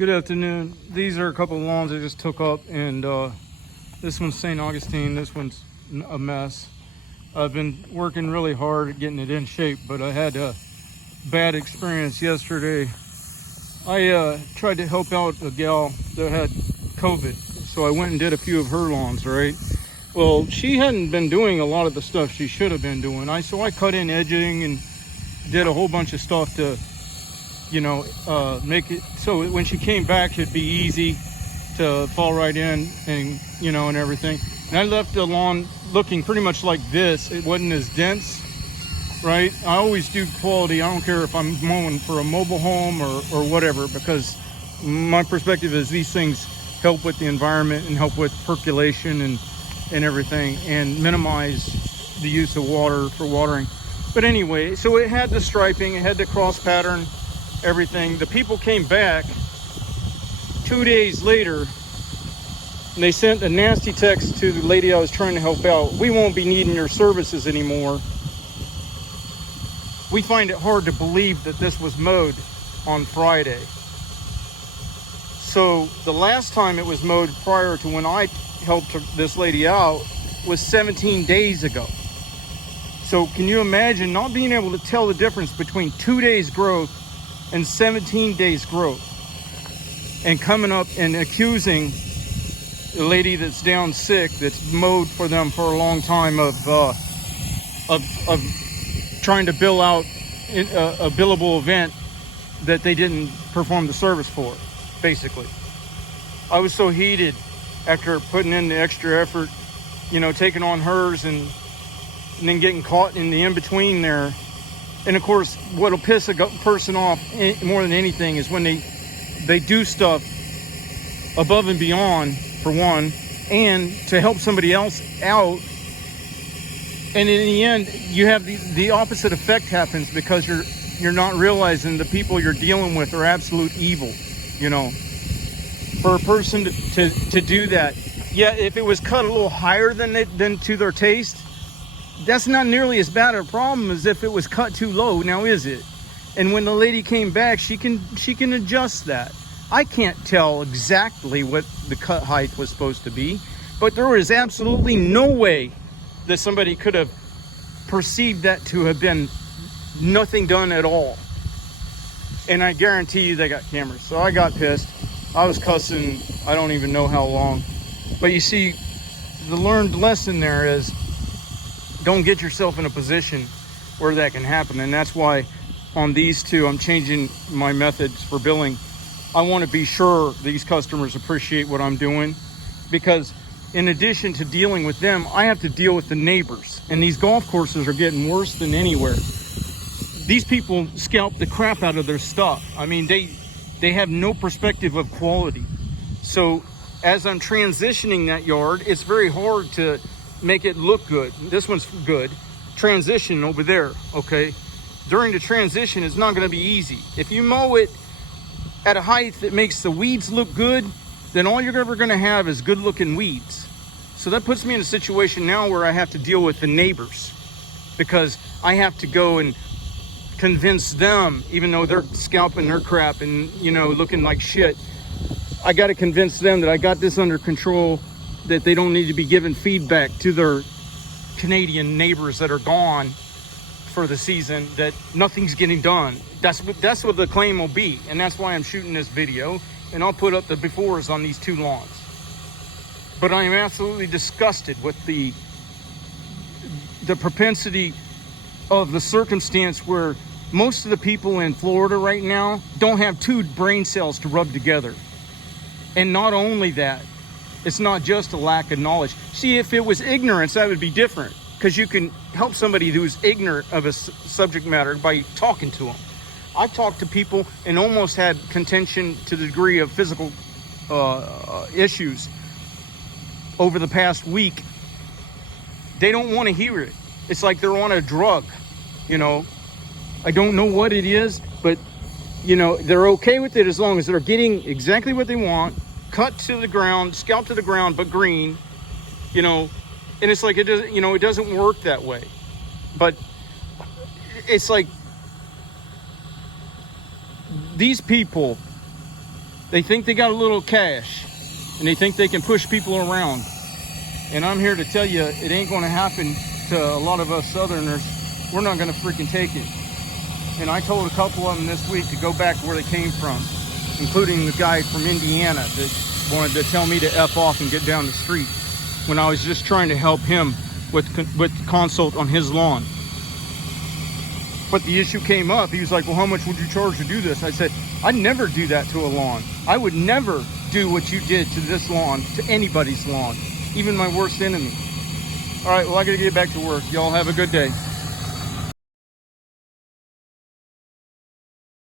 Good afternoon. These are a couple of lawns I just took up, and this one's St. Augustine. This one's a mess. I've been working really hard at getting it in shape, but I had a bad experience yesterday. I tried to help out a gal that had COVID, so I went and did a few of her lawns, right? Well, she hadn't been doing a lot of the stuff she should have been doing. So I cut in edging and did a whole bunch of stuff to make it so when she came back it'd be easy to fall right in and and everything. And I left the lawn looking pretty much like this. It wasn't as dense, right? I always do quality. I don't care if I'm mowing for a mobile home or whatever, because my perspective is these things help with the environment and help with percolation and everything, and minimize the use of water for watering. But anyway, so it had the striping, it had the cross pattern, everything. The people came back 2 days later and they sent a nasty text to the lady I was trying to help out. We won't be needing your services anymore. We find it hard to believe that this was mowed on Friday. So the last time it was mowed prior to when I helped this lady out was 17 days ago. So can you imagine not being able to tell the difference between 2 days growth and 17 days growth, and coming up and accusing the lady that's down sick, that's mowed for them for a long time, of trying to bill out a billable event that they didn't perform the service for, basically. I was so heated after putting in the extra effort, taking on hers and then getting caught in the in-between there. And of course, what'll piss a person off more than anything is when they do stuff above and beyond, for one, and to help somebody else out. And in the end, you have the opposite effect happens, because you're not realizing the people you're dealing with are absolute evil. For a person to do that, yeah, if it was cut a little higher than to their taste, that's not nearly as bad a problem as if it was cut too low. Now, is it? And when the lady came back, she can adjust that. I can't tell exactly what the cut height was supposed to be, but there is absolutely no way that somebody could have perceived that to have been nothing done at all. And I guarantee you they got cameras. So I got pissed. I was cussing I don't even know how long. But you see, the learned lesson there is, don't get yourself in a position where that can happen. And that's why on these two, I'm changing my methods for billing. I want to be sure these customers appreciate what I'm doing, because in addition to dealing with them, I have to deal with the neighbors. And these golf courses are getting worse than anywhere. These people scalp the crap out of their stuff. I mean, they have no perspective of quality. So as I'm transitioning that yard, it's very hard to make it look good. This one's good. Transition over there, okay? During the transition, it's not going to be easy. If you mow it at a height that makes the weeds look good, then all you're ever going to have is good looking weeds. So that puts me in a situation now where I have to deal with the neighbors, because I have to go and convince them, even though they're scalping their crap and looking like shit, I got to convince them that I got this under control, that they don't need to be giving feedback to their Canadian neighbors that are gone for the season, that nothing's getting done. That's what the claim will be. And that's why I'm shooting this video, and I'll put up the befores on these two lawns. But I am absolutely disgusted with the propensity of the circumstance where most of the people in Florida right now don't have two brain cells to rub together. And not only that, it's not just a lack of knowledge. See, if it was ignorance, that would be different, because you can help somebody who's ignorant of a subject matter by talking to them. I've talked to people and almost had contention to the degree of physical issues over the past week. They don't want to hear it. It's like they're on a drug, I don't know what it is, but, they're okay with it as long as they're getting exactly what they want, cut to the ground, scalp to the ground, but green, and it's like, it doesn't, it doesn't work that way. But it's like these people They think they got a little cash, and they think they can push people around. And I'm here to tell you, it ain't going to happen to a lot of us Southerners. We're not going to freaking take it. And I told a couple of them this week to go back where they came from, including the guy from Indiana that wanted to tell me to F off and get down the street when I was just trying to help him with consult on his lawn. But the issue came up. He was like, well, how much would you charge to do this? I said, I'd never do that to a lawn. I would never do what you did to this lawn, to anybody's lawn, even my worst enemy. All right, well, I got to get back to work. Y'all have a good day.